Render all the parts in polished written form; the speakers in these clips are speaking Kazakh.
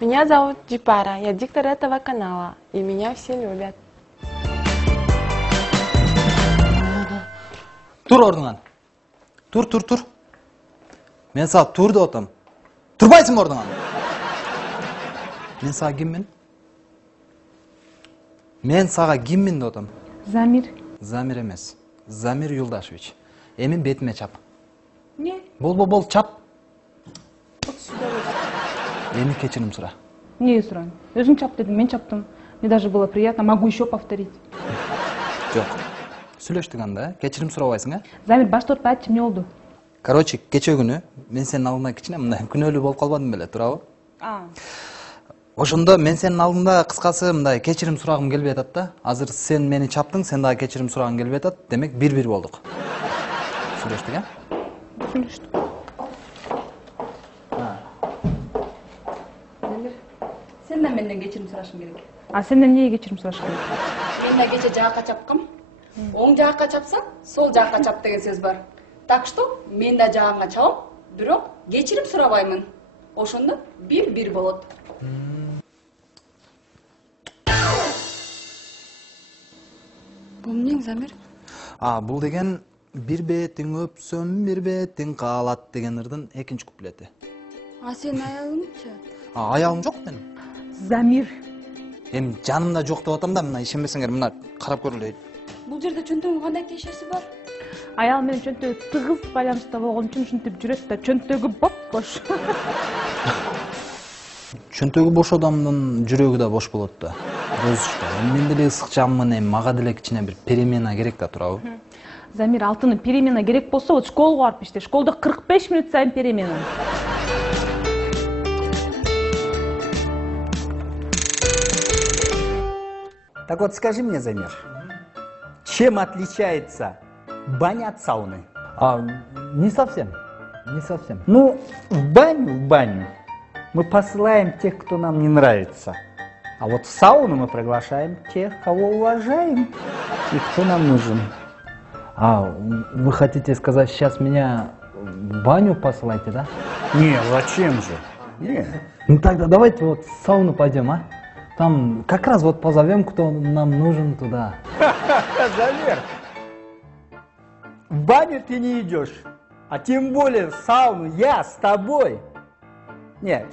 Меня зовут Джипара, я диктор этого канала, и меня все любят. Тур ордыңан. Тур. Мен сага тур деп атам. Турбайсың ордыңан. Мен сага киммин? Мен сага киммин деп атам. Замир. Замир эмес. Замир Юлдашевич. Эми бетиме чап. Не? Бол, чап. Эми кечирим сура. Не сұрайын. Өзің чап дедің, мен чаптым. Мне даже было приятно, могу еще повторить. Жок. Сүйлөштүк анда, кечирим сурабайсың, а? Замир, баш тартпай айтчы, эмне болду? Короче, кече күнү мен сенин алдыңда кичине мындай күнөөлүү болуп калбадым беле, туурабы? Ошондо мен сенин алдыңда кыскасы мындай кечирим сурагым келбей атат да. Азыр сен мени чаптың, сен дагы кечирим сурагың келбей атат. Демек 1-1 болдук. Сүйлөштүк, а? Сүйлөштүк. Сен да менден кечирим сурашың керек. А сенден эмнеге кечирим сураш керек? Мен да кече жаакка чапкам. Оң жаакка чапсаң, сол жаакка чап деген сөз бар. Так что мен да жаагыңа чабам, бирок кечирим сурабаймын. Ошондо 1-1 болот. Бул эмне, Замир? Бул деген бир бетиң өпсөм, бир бетиң каалат деген ырдын экинчи куплети. Сенин аялыңчы? Аялым жок менин. Замир. Эми жанымда жок деп атам да, мына ишенбесеңер мына карап көрүлөйт. Бул жерде чөнтөгүн кандай тиешеси бар? Аял менен чөнтөгү тыгыз байланышта болгон үчүн ушинтип жүрөт да, чөнтөгү бош. Чөнтөгү бош адамдын жүрөгү да бош болот да. Розочка, мен деле ысык жаммын, эми мага деле кичине бир перемена керек да, туурабы? Замир, алтыны перемена керек болсо, вот школага барып иште. Школда 45 минут сайын перемена. Так вот, скажи мне, Замир, чем отличается баня от сауны? Не совсем. Ну, в баню мы посылаем тех, кто нам не нравится. А вот в сауну мы приглашаем тех, кого уважаем и кто нам нужен. Вы хотите сказать, сейчас меня в баню посылаете, да? Не, зачем же? Не. Ну тогда давайте вот в сауну пойдем, а? Там как раз вот позовем, кто нам нужен туда. Замир, в баню ты не идешь, а тем более в сауну я с тобой. Нет,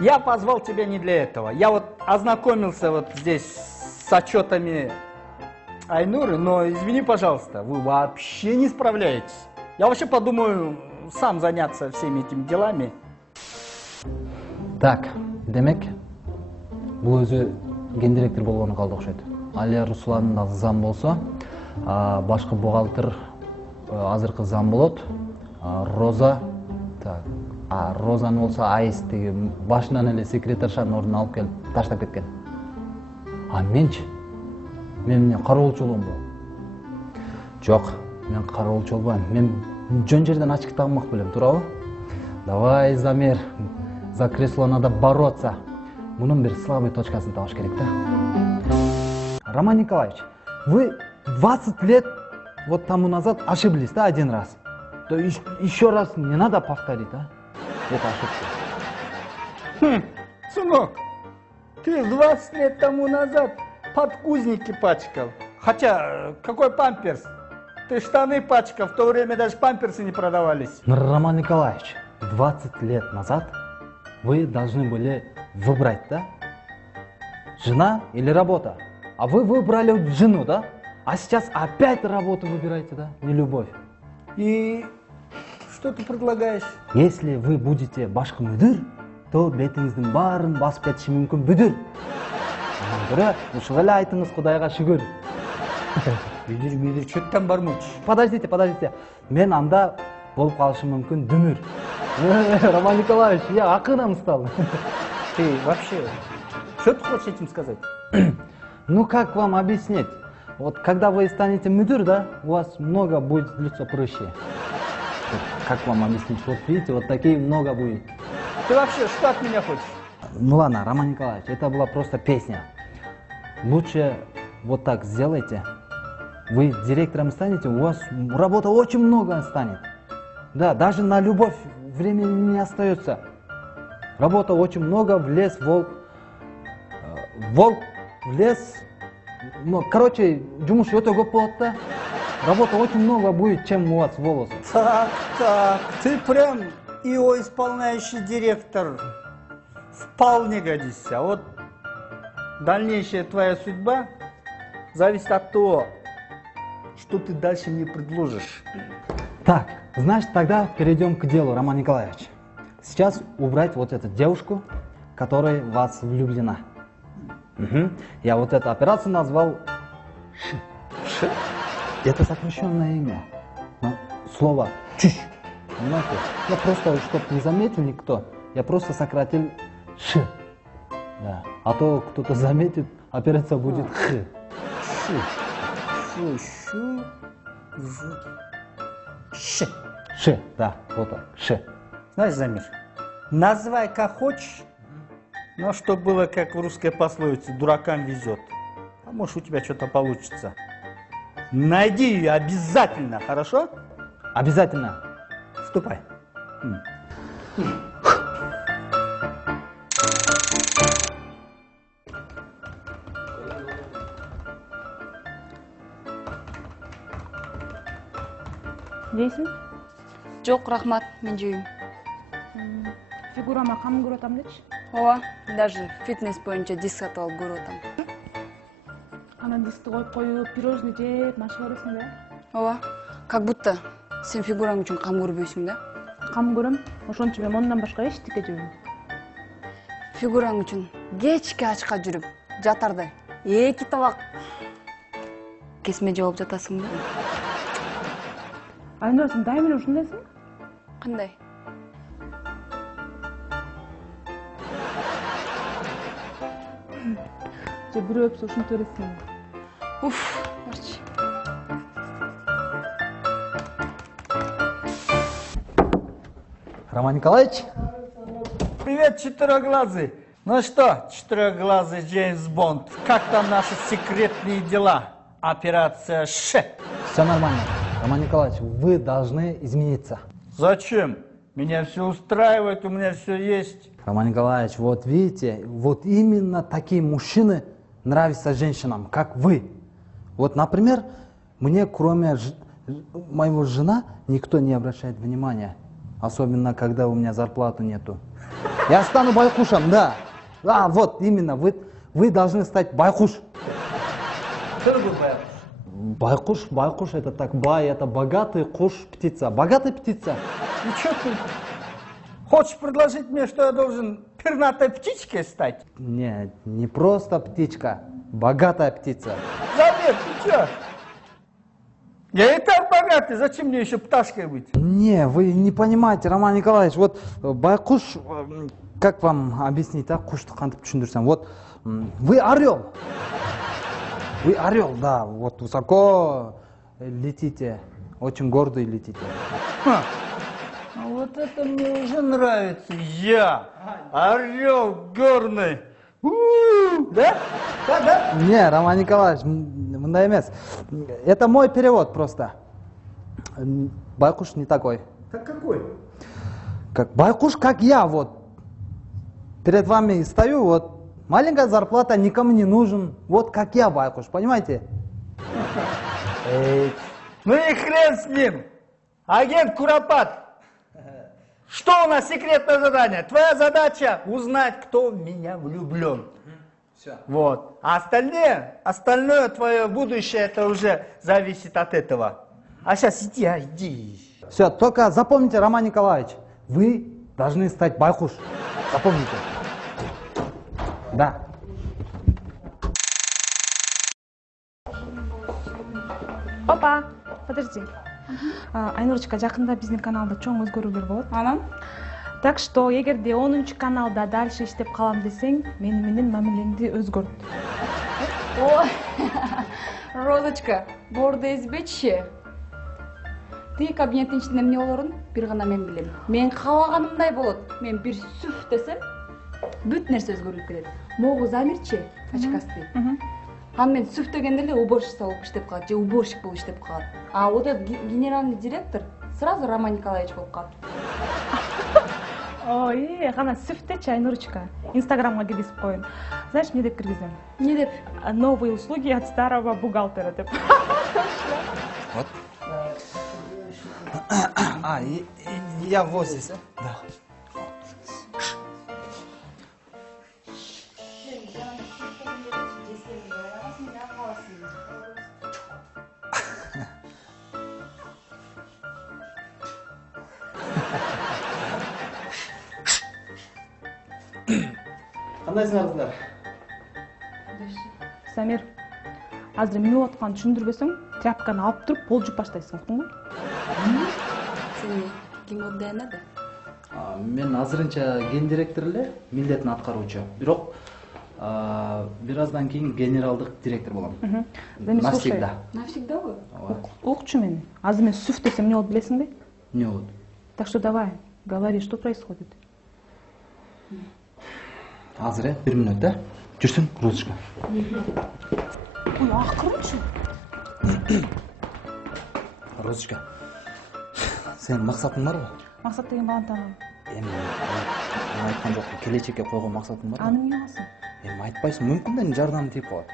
я позвал тебя не для этого. Я вот ознакомился вот здесь с отчетами Айнуры, но извини, пожалуйста, вы вообще не справляетесь. Я вообще подумаю сам заняться всеми этими делами. Так, демек, бул өзү ген директор болгону калды окшойт. Алия Руслан да зам болсо, башкы бухгалтер азыркы зам болот. Роза, так, Розаны болсо айыстыгы башынан эле секретаршанын ордуна алып келип таштап кеткен. Менчи? Мен эмне кароолчу боломбу? Жок, мен кароолчу болбойм. Мен жөн жерден ачыктаган белем, туурабы? Давай, Замир, за кресло надо бороться. Мунун бир слабый точкасын табыш керек да. Роман Николаевич, вы 20 лет вот тому назад ошиблись, да, один раз? То еще раз не надо повторить, а? Это ошибка. Сынок, ты 20 лет тому назад подгузники пачкал. Хотя, какой памперс? Ты штаны пачкал, в то время даже памперсы не продавались. Роман Николаевич, 20 лет назад вы должны были выбрать, да? Жена или работа? А вы выбрали жену, да? А сейчас опять работу выбираете, да? Не любовь. И что ты предлагаешь? Если вы будете башкы мүдүр, то бетиңиздин баарын басып кетиши мүмкүн бүдүр. Анан көрө, ушул эле айтыңыз Кудайга шүгүр. Бүдүр, чё ты там бормочешь? Подождите. Мен анда болуп калышым мүмкүн дүмүр. Роман Николаевич, я акырам стал. Ты вообще, что ты хочешь этим сказать? Ну как вам объяснить? Вот когда вы станете мудыр, да, у вас много будет лицо прыщи. Как вам объяснить? Вот видите, вот такие много будет. Ты вообще что от меня хочешь? Ну ладно, Роман Николаевич, это была просто песня. Лучше вот так сделайте. Вы директором станете, у вас работы очень много станет. Да, даже на любовь времени не остается. Работа очень много, влез волк. Волк влез. Ну, короче, жумуш өтө көп болот да. Работа очень много будет, чем у вас волосы. Так, ты прям ИО исполняющий директор. Вполне годишься. А вот дальнейшая твоя судьба зависит от того, что ты дальше мне предложишь. Так, значит, тогда перейдем к делу, Роман Николаевич. Сейчас убрать вот эту девушку, которая в вас влюблена. Я вот эту операцию назвал Ш. Ш? Это сокращенное имя. Но слово чищ. Понимаете? Я просто, чтобы не заметил никто, я просто сократил Ш. Да. А то кто-то заметит, операция будет Х. Ш. Ш, да, вот так, Ш. Знаешь, Замир, называй как хочешь, но чтобы было как в русской пословице, дуракам везет. А может, у тебя что-то получится. Найди ее обязательно, хорошо? Обязательно. Ступай. жейсиңби? Жок, рахмат, мен жейм. Фигурама камын көрүп атам дечи. Ооба, даже фитнес боюнча диск сатып алып көрүп атам. Анан дискти коюп, пирожный жеп, машык бересиң да? Ооба, как будто сен фигураң үчүн кам көрбөйсүң да. Кам көрөм, ошон үчүн мен мондан башка эчтеке жебейм. Фигураң үчүн кечке ачка жүрүп, жатарда 2 табак кесме жооп жатасың да. Айнура, сен дайым эле ушундайсың? Кандай? Же бирөө өпсө ушинте бересиң? Уф, барчы. Роман Николаевич? Привет, четырехглазый. Ну что, четырехглазый Джеймс Бонд, как там наши секретные дела? Операция Ш. Все нормально. Роман Николаевич, вы должны измениться. Зачем? Меня все устраивает, у меня все есть. Роман Николаевич, вот видите, вот именно такие мужчины нравятся женщинам, как вы. Вот, например, мне кроме моего жена никто не обращает внимания. Особенно, когда у меня зарплаты нету. Я стану байкушем, да. А, вот именно, вы должны стать байкуш. Кто такой байкуш? Байкуш это так, бай, это богатый куш, птица. Богатая птица. Ну что ты? Хочешь предложить мне, что я должен пернатой птичкой стать? Нет, не просто птичка, богатая птица. Замир, ты что? Я и так богатый, зачем мне еще пташкой быть? Не, вы не понимаете, Роман Николаевич, вот байкуш, как вам объяснить, а, кушты кантып түшүндүрсөм, вот вы орел. Вы орел, да, вот высоко летите, очень гордо летите. Ха. А вот это мне уже нравится. Я орел горный. Да? Да? Не, Роман Николаевич, мындай эмес. Это мой перевод просто. Байкуш не такой. Так какой? Как байкуш, как я, вот. Перед вами стою, вот. Маленькая зарплата, никому не нужен. Вот как я, байкуш, понимаете? Ну и хрен с ним. Агент Куропат. Что у нас секретное задание? Твоя задача узнать, кто в меня влюблен. Все. Вот. А остальное твое будущее, это уже зависит от этого. А сейчас иди, иди. Все, только запомните, Роман Николаевич, вы должны стать байкуш. Запомните. Да. Опа, подожди. Айнурочка, жакында биздин каналда чоң өзгөрүүлөр болот. Анан? Так что, эгерде 10-каналда дальше иштеп калам десең, менин мамилеңди өзгөрт. Ой, Розочка, борду эзбечи. Тиги кабинеттин ичинде эмне болорун бир гана мен билем. Мен каалаганымдай болот. Мен бир сүф десем, бүт нерсе өзгөрүп кетет. Могу Замирчи, очкастый. Ан мен сүф дегенде эле уборщица болуп иштеп калат, же уборщик болуп иштеп калат. А вот этот генеральный директор сразу Роман Николаевич болуп калат. Ой, кана сүфтечи Айнурочка. Инстаграмга киргизип коюн. Знаешь, эмне деп киргизем? Не деп? Новые услуги от старого бухгалтера деп. Вот. Я вот здесь. Да. Кандайсыңар? Самир, азыр эмне болуп атканын түшүндүрбөсөң, тряпканы алып туруп пол жууп баштайсың, уктуңбу? Сени ким отдаянады? Мен азырынча ген директор эле, милдетин аткаруучу. Бирок бир аздан кийин генералдык директор болом. Навсегда. Навсегдабы? Укчу мени. Азыр мен сүф десем эмне болот билесиңби? Не болот? Так что давай, говори, что происходит. Азыр 1 минут, да? Жүрсүң, Розочка. Ой, акырынчы. Розочка. Сенин максатың барбы? Максат деген баланы таанам. Эми мен айткан жокмун, келечекке койгон максатың барбы? Аны эмне кыласың? Эми айтпайсың, мүмкүн да жардамым тийип калат.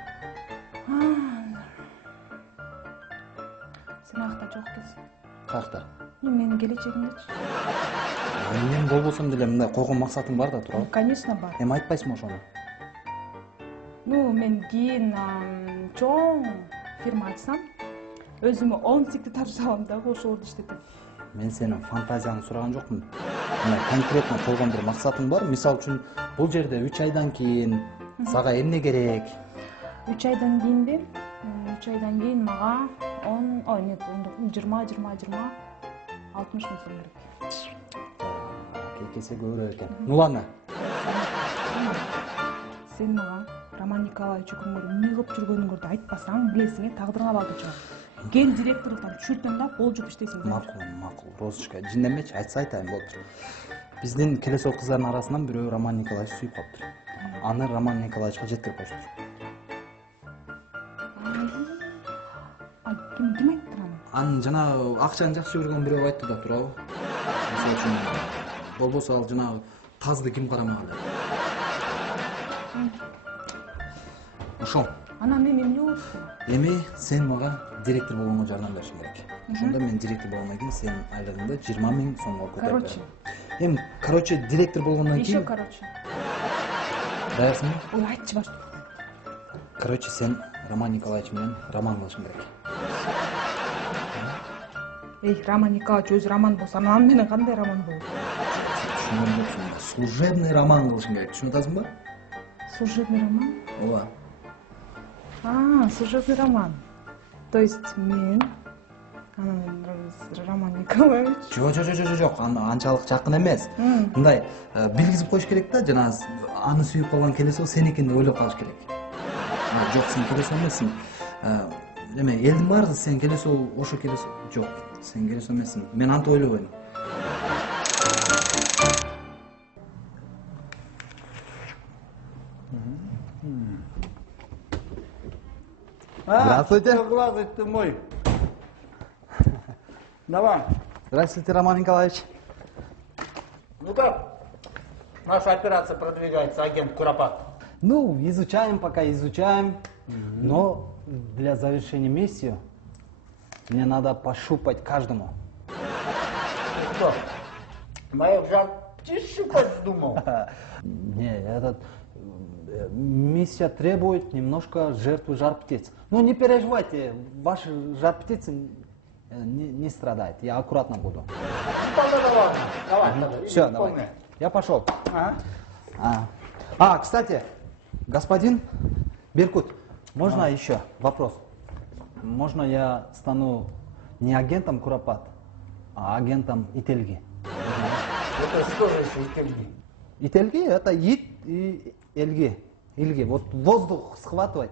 Сен акта жок экенсиң. Каякта? Менин келечегимдечи. Мен болбосом деле мындай койгон максатым бар да, туурабы? Конечно бар. Эми айтпайсыңбы ошону? Мен кийин чоң фирма ачсам, өзүмө 10 сикти тартып алам дагы ошолорду иштетем. Мен сенин фантазияңды сураган жокмун. Мына конкретно койгон бир максатың бар? Мисалы үчүн, бул жерде 3 айдан кийин сага эмне керек? 3 айдан кийинби? 3 айдан кийин мага 20 60 миң сом керек. Кесе көбүрөөк экен. Нуланы. Сен мага Роман Николаевич өкүмөрү эмне кылып жүргөнүңөрдү айтпасаң, билесиң, тагдырыңа багып чыгат. Ген директорлуктан түшүртөм да, пол жууп иштейсиң. Макул, Розочка, жиндемечи, айтса айтайын болуптур. Биздин келесоо кыздардын арасынан бирөө Роман Николаевич сүйүп калыптыр. Аны Роман Николаевичка жеткирип коюштур. Ким айттыр аны? Аны жана акчаны жакшы көргөн бирөө айтты да, туурабы? Мисалы үчүн, болбосо ал жанагы тазды ким карамаган. Ошол. Анан мен эмне болот? Эми сен мага директор болгонго жардам беришиң керек. Ошондо мен директор болгондон кийин сенин айлыгыңды 20 миң сомго көтөрүп берем. Эми, директор болгондон кийин... Еще Даярсыңбы? Ой, айтчы баш. Сен Роман Николаевич менен роман кылышың керек. Эй, Роман Николаевич өзү роман болсо, анан менен кандай роман болот? Түшүнгөн жоксуң. Служебный роман кылышың керек. Түшүнүп атасыңбы? Служебный роман? Ооба. Служебный роман. То есть мен Роман Николаевич. Жок, анчалык жакын эмес. Мындай билгизип коюш керек да, жана аны сүйүп калган келесоо сеникин ойлоп калыш керек. Жок, сен келесоо эмессиң. Эме, элдин баары сен келесоо, ошо келесоо. Жок, сен келесоо эмессиң. Мен антип ойлобойм. Здравствуйте. Глазый ты мой. Давай. Здравствуйте, Роман Николаевич. Ну как? Наша операция продвигается, агент Куропат. Изучаем пока, изучаем. Но для завершения миссии мне надо пощупать каждому. Что? Моих жар щупать вздумал? Не, миссия требует немножко жертвы жар птиц. Не переживайте, ваши жар птицы не страдают. Я аккуратно буду. Давай. Все, давай. Я пошел. Кстати, господин Беркут, можно еще вопрос? Можно я стану не агентом Куропат, а агентом Ителги? Это что же еще Ителги? Ителги — это ит и эльги. Ильги. Вот воздух схватывать.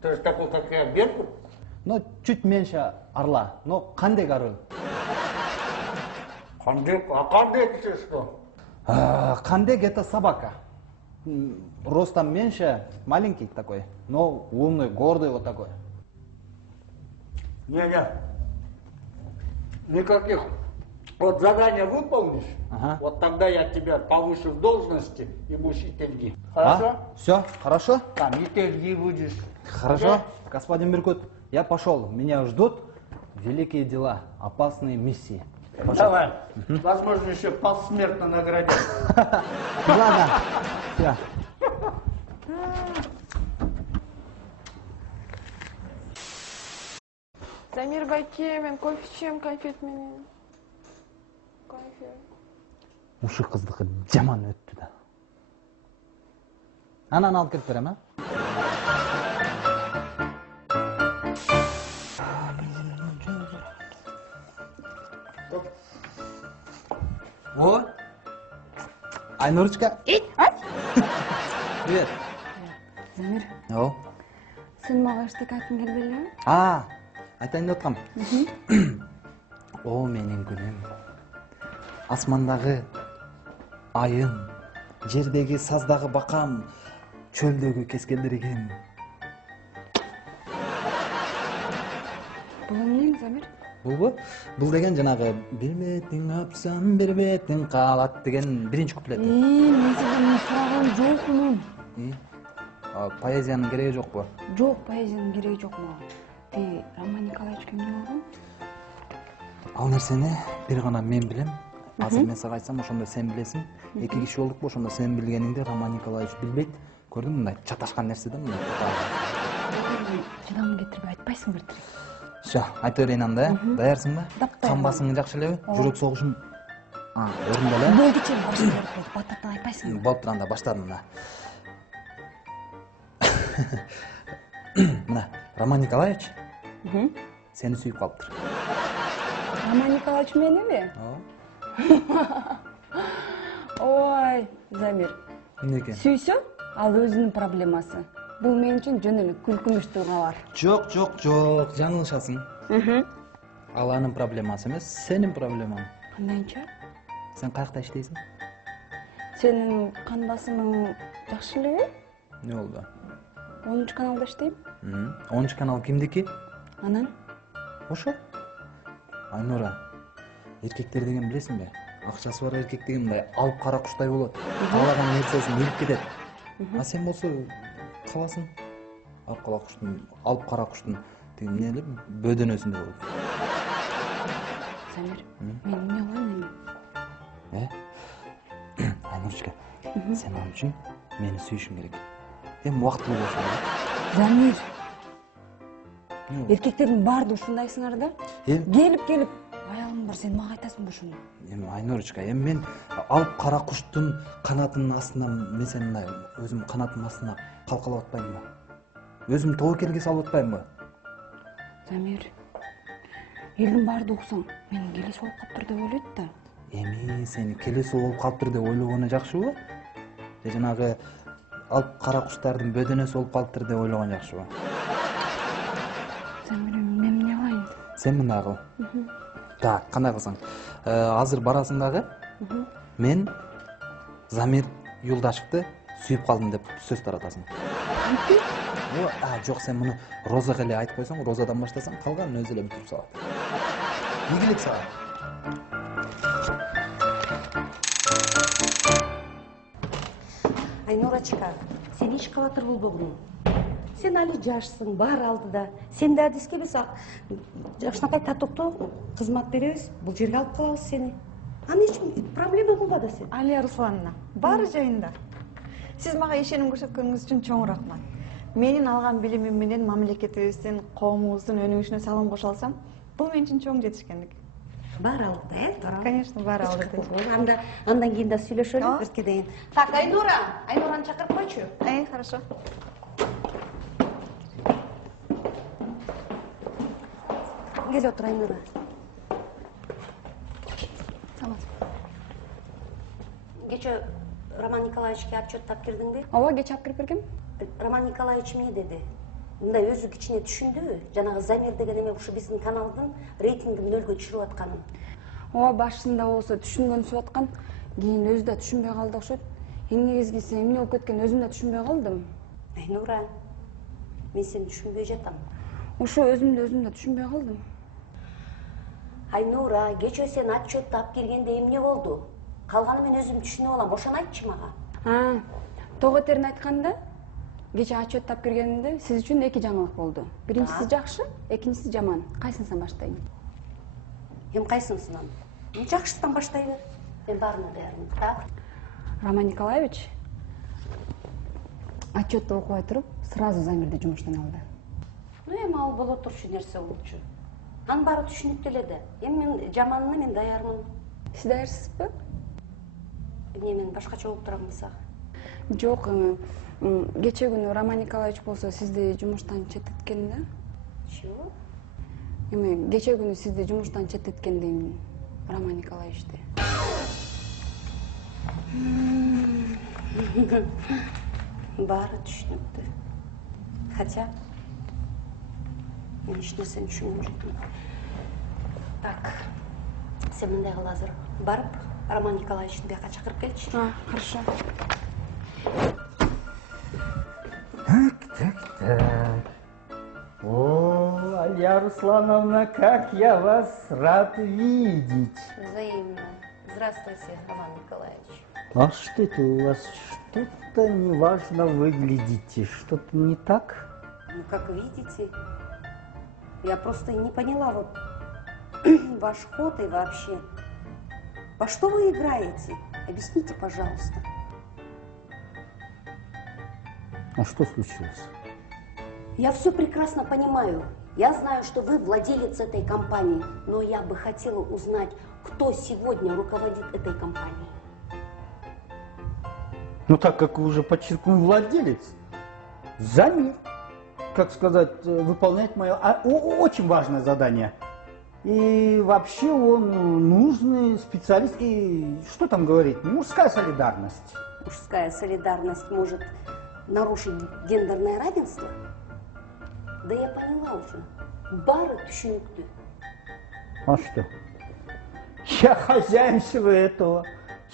Ты же такой, как я, Беркут? Чуть меньше орла, но кандек орел. Кандек? А кандек это что? Кандек — это собака. Ростом меньше, маленький такой, но умный, гордый вот такой. Не. Никаких Вот задание выполнишь, Ага. вот тогда я тебя повышу в должности и будешь ителги. Хорошо? Все, хорошо? Там ителги будешь. Хорошо. Господин Беркут, я пошел. Меня ждут великие дела, опасные миссии. Давай. Возможно, еще посмертно наградят. Ладно. Все. Замир байке, мен кофе ішемін, конфет менен. Кофе. Ушы қыздықы жаман өтті да. Ананы алып келіп берем, а? О! Айнурочка. Привет. Замир, О. сен мага эчтеке айткың келбейби? Айтайын деп аткам. О, менин күнүм. Асмандагы айым, жердеги саздагы бакам, чөлдөгү кескендиригим. Бул эмнең, Замир? Булбу? Бул деген жанагы бир бетиң апсам, бир бетиң калат деген биринчи куплет. Мен сенден сураган жокмун. Поэзиянын кереги жокпу? Жок, поэзиянын кереги жок мага. Ти Роман Николаевич кимден алган? Ал нерсени бир гана мен билем. Азыр мен сага айтсам, ошондо сен билесиң. Эки киши болдукпу, ошондо сен билгениңди Роман Николаевич билбейт. Көрдүңбү, мындай чаташкан нерсе да мындай. Чыдамын кетирбей айтпайсың бир тире. Все, айта берейин анда, даярсыңбы? Даптай. Кан басыңың жакшы элеби? Жүрөк согушуң орунда эле? Болду чен, бататтан айтпайсың. Болуптур, анда баштадым мына. Мына Роман Николаевич сени сүйүп калыптыр. Роман Николаевич мениби? Ой, Замир. Эмнеке? Сүйсө, ал өзүнүн проблемасы. Бул мен үчүн жөн эле күлкүнүчтүү кабар. Жок, жаңылышасың. Ал анын проблемасы эмес, сенин проблемаң. Кандайча? Сен каякта иштейсиң? Сенин кан басымың жакшы элеби? Не болду? 10 каналда иштейм. 10 канал кимдики? Анан Ошо. Айнура, эркектер деген билесиңби? Акчасы бар эркек деген мындай алып кара куштай болот. Каалаган нерсесин илип кетет. А сен болсо каласың. Алып кара куштун тиги эмне эле бөдөнөсүндө болот. Замир, мен эмне кылайын эми? Айнурочка, сен ал үчүн мени сүйүшүң керек. Эми убактылуу болсун. Замир, эркектердин баардыгы ушундайсыңар да? Келип, аялым бар, сен мага айтасың ушуну. Эми Айнурочка, эми мен алып кара куштун канатынын астынан мен сени мындай өзүм канатымдын астына калкалап атпаймынбы? Өзүм тобокелге салып атпаймынбы? Замир, элдин баардыгы уксаң, мен келеси болуп калыптыр деп ойлойт да. Эми сени келеси болуп калыптыр деп ойлогону жакшыбы? Же жанагы алып кара куштардын бөдөнөсү болуп калыптыр деп ойлогон жакшыбы? Замир, мен эмне кылайын? Сен мындай кыл. Так, кандай кылсаң? Азыр барасың дагы. Мен Замир Юлдашевди сүйүп калдым деп сөз таратасың. Жок, сен муну Розага эле айтып койсоң, Розадан баштасаң, калганын өзү эле бүтүрүп салат. Ийгилик сага. Айнурочка, сен эч кабатыр болбогуң. Сен али жашсың, бар алдыда. Сен да адиске эмес, жакшынакай татуктуу кызмат беребиз. Бул жерге алып калабыз сени. Аны эч проблема кылбады сен. Алия Руслановна, баары жайында. Сиз мага ишеним көрсөткөнүңүз үчүн чоң рахмат. Менин алган билимим менен мамлекетибиздин, коомубуздун өнүгүшүнө салым кошо алсам, бул мен үчүн чоң жетишкендик. Бар алдыда, Конечно, бар алдыда. Андан кийин да сүйлөшөлү бирке дейин. Так, Айнураны чакырып койчу. Хорошо. Кел отур, Айнура. Кече Роман Николаевичке отчет тапкырдыңбы? Ооба, кече алып кирип бергем. Роман Николаевич эмне деди? Мындай өзү кичине түшүндүбү? Жанагы Замир деген эме ушу биздин каналдын рейтингин нөлгө түшүрүп атканын. Ооба, башында болсо түшүнгөнсүп аткан, кийин өзү да түшүнбөй калды окшойт. Эң негизгиси эмне болуп кеткенин өзүм да түшүнбөй калдым. Айнура, мен сени түшүнбөй жатам. Ошо өзүм да түшүнбөй калдым. Айнура, кечээ сен отчетты алып келгенде эмне болду? Калганы мен өзүм түшүнүп алам, ошону айтчы мага. Тоо кетерин айтканда, кечээ отчет тап киргенимде сиз үчүн эки жаңылык болду. Биринчиси жакшы, экинчиси жаман. Кайсындан баштайын? Эми кайсынысынан? Жакшысынан баштай бер. Мен баарына даярмын. Так. Роман Николаевич отчетты окубай туруп, сразу Замирди жумуштан алды. Эми ал боло турчу нерсе болчу. Анын баары түшүнүктүү эле да. Эми мен жаманына мен даярмын. Сиз даярсызбы? Эмне мен башкача болуп турам мисалы? Жок, кечээ күнү Роман Николаевич болсо сизди жумуштан четтеткен да. Чего? Эми кечээ күнү сизди жумуштан четтеткен дейм, Роман Николаевичти. Баары түшүнүктүү. Хотя мен эч нерсени түшүнүп жокмун. Так. Сен мындай кыл азыр. Барып, Роман Николаевичти бияка чакырып келчи. Хорошо. Так. О, Алия Руслановна, как я вас рад видеть. Взаимно. Здравствуйте, Роман Николаевич. А что это у вас? Что-то неважно выглядите. Что-то не так? Ну, как видите, я просто не поняла вот ваш ход и вообще. Во что вы играете? Объясните, пожалуйста. А что случилось? Я все прекрасно понимаю. Я знаю, что вы владелец этой компании, но я бы хотела узнать, кто сегодня руководит этой компанией. Ну, так как вы уже подчеркнул владелец, Замир, как сказать, выполняет мое очень важное задание. И вообще он нужный специалист. И что там говорить? Мужская солидарность. Мужская солидарность может нарушить гендерное равенство? Да я поняла уже. Бары түшүнүктүү. А что? Я хозяин всего этого.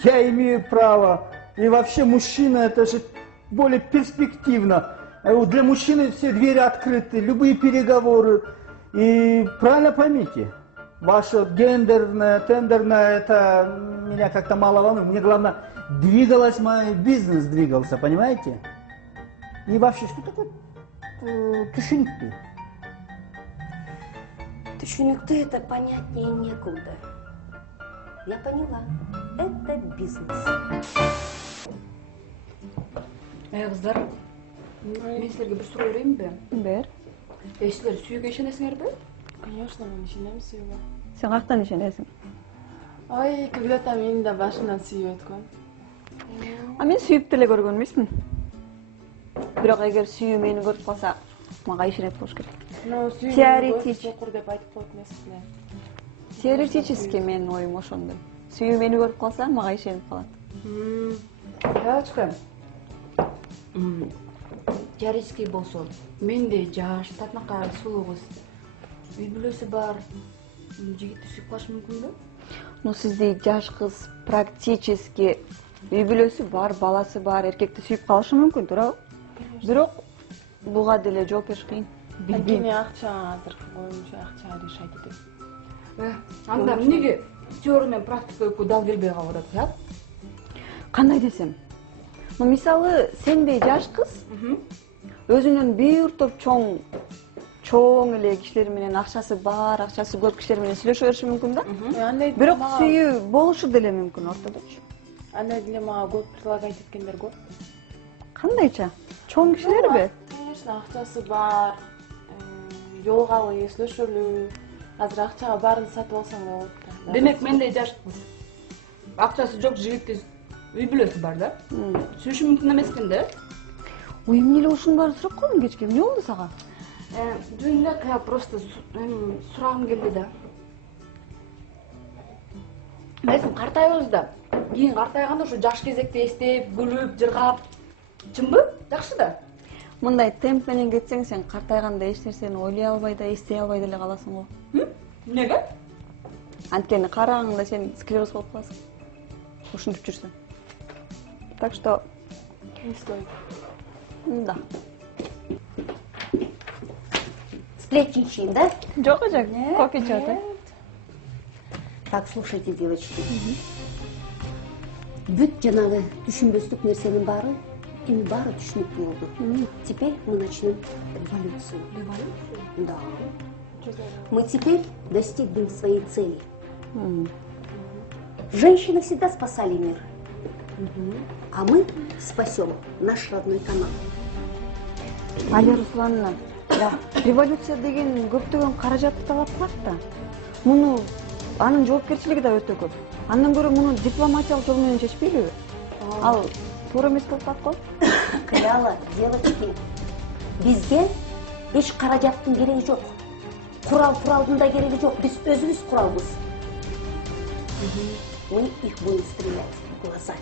Я имею право. И вообще мужчина это же более перспективно. Для мужчины все двери открыты, любые переговоры. И правильно поймите, ваше гендерное, тендерное, это меня как-то мало волнует. Мне главное, двигалась мой бизнес, двигался, понимаете? И вообще, что такое түшүнүктүү? Түшүнүктүү это понятнее некуда. Я поняла. Это бизнес. Кыздар, мен силерге бир суроо берейинби? Бер. Силер сүйүүгө ишенесиңерби? Конечно, мен ишенем сүйүүгө. Сен каяктан ишенесиң? Ой, когда-то мени да башымдан сүйүп өткөн. А мен сүйүп деле көргөн эмесмин. Бирок эгер сүйүү мени көрүп калса, мага ишенет болуш керек. Ну, Теоретически. сүйүүгө деп айтып коет эмессиз. Теоретически менин оюм ошондой. Сүйүү мени көрүп калса, мага ишенип калат. Девочка, теоретически болсо, менде жаш, татынакай, сулуу кыз, үй бүлөсү бар, жигитти сүйүп калышы мүмкүнбү? Ну, сизди жаш кыз практически үй бүлөсү бар, баласы бар, эркекти сүйүп калышы мүмкүн, туурабы? Бирок буга деле жооп бериш кыйын. Анткени акча азыркы коюмча акча решать этет. Анда эмнеге теория менен практика экөө дал келбей калып атат, я? Кандай десем? Ну, мисалы, сендей жаш кыз өзүнүн бир топ чоң эле кишилер менен, акчасы бар, акчасы көп кишилер менен сүйлөшө бериши мүмкүн да? Андай Бирок сүйүү болушу деле мүмкүн ортодочу. андай деле мага көп предлагать эткендер көп. Кандайча? Чоң кишилерби? Конечно, акчасы бар, жолугалы, сүйлөшөлүү. Азыр акчага баарын сатып алсаң да болот да. Демек мендей жаш кыз, акчасы жок жигитти үй бүлөсү бар да? Сүйүшү мүмкүн эмес экен да? Ой, эмне эле ушунун баарын сурап калдың кечке? Эмне болду сага? Жөн эле кая просто сурагым келди да. Эмесин картайбыз да. Кийин картайганда ушу жаш кезекти эстеп, күлүп, жыргап, чынбы? Жакшы да. Мындай темп менен кетсең, сен картайганда эч нерсени ойлой албай да, эстей албай деле каласың го. Эмнеге? Анткени карагыңда сен склероз болуп каласың. Ушинтип жүрсөң. Так что Не стоит. да. Сплетничаем, да? Жок, жок. Кофе ичип атайын. Так, слушайте, девочки. Бүт жанагы түшүнбөстүк нерсенин баары эми баары түшүнүктүү болду. Теперь мы начнем революцию. Революцию? Да. Мы теперь достигнем своей цели. Женщины всегда спасали мир. А мы спасем наш родной канал. Алия Руслановна, революция деген көптөгөн каражатты талап кылат да. Муну анын жоопкерчилиги да өтө көп. Андан көрө муну дипломатиялык жол менен чечпейлиби? Ал туура эмес болуп калат го? Кыяла, девочки, бизге эч каражаттын кереги жок. Куралдын да кереги жок. Биз өзүбүз куралбыз. Мы их будем стрелять в глаза.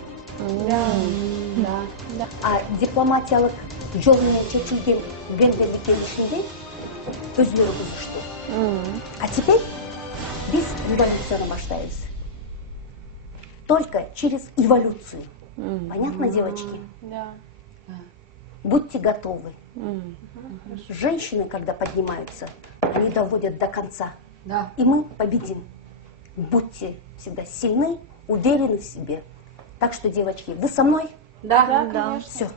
А дипломатиялык жол менен чечилген гендерлик келишимди өзүлөрү бузушту. А теперь biz революцияны баштайбыз. Только через эволюцию. Понятно, девочки? Да. Будьте готовы. Женщины, когда поднимаются, они доводят до конца. Да. И мы победим. Будьте всегда сильны, уверены в себе. Так что, девочки, вы со мной? Да, конечно. Все.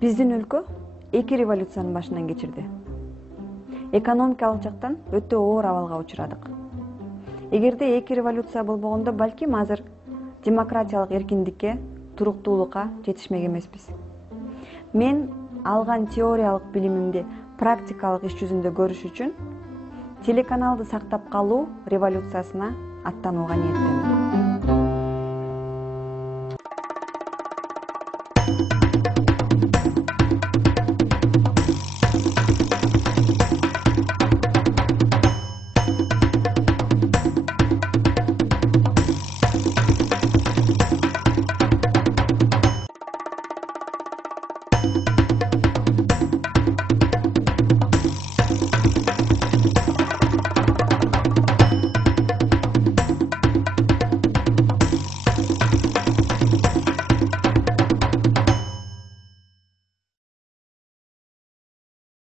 Биздин өлкө эки революциянын башынан кечирди. Экономикалык жактан өтө оор абалга учурадык. Эгерде эки революция болбогондо, балким азыр демократиялык эркиндикке, туруктуулукка жетишмек эмеспиз. Мен алган теориялык билимимди практикалык иш жүзүндө көрүш үчүн телеканалды сактап калуу революциясына аттанууга ниеттенdim.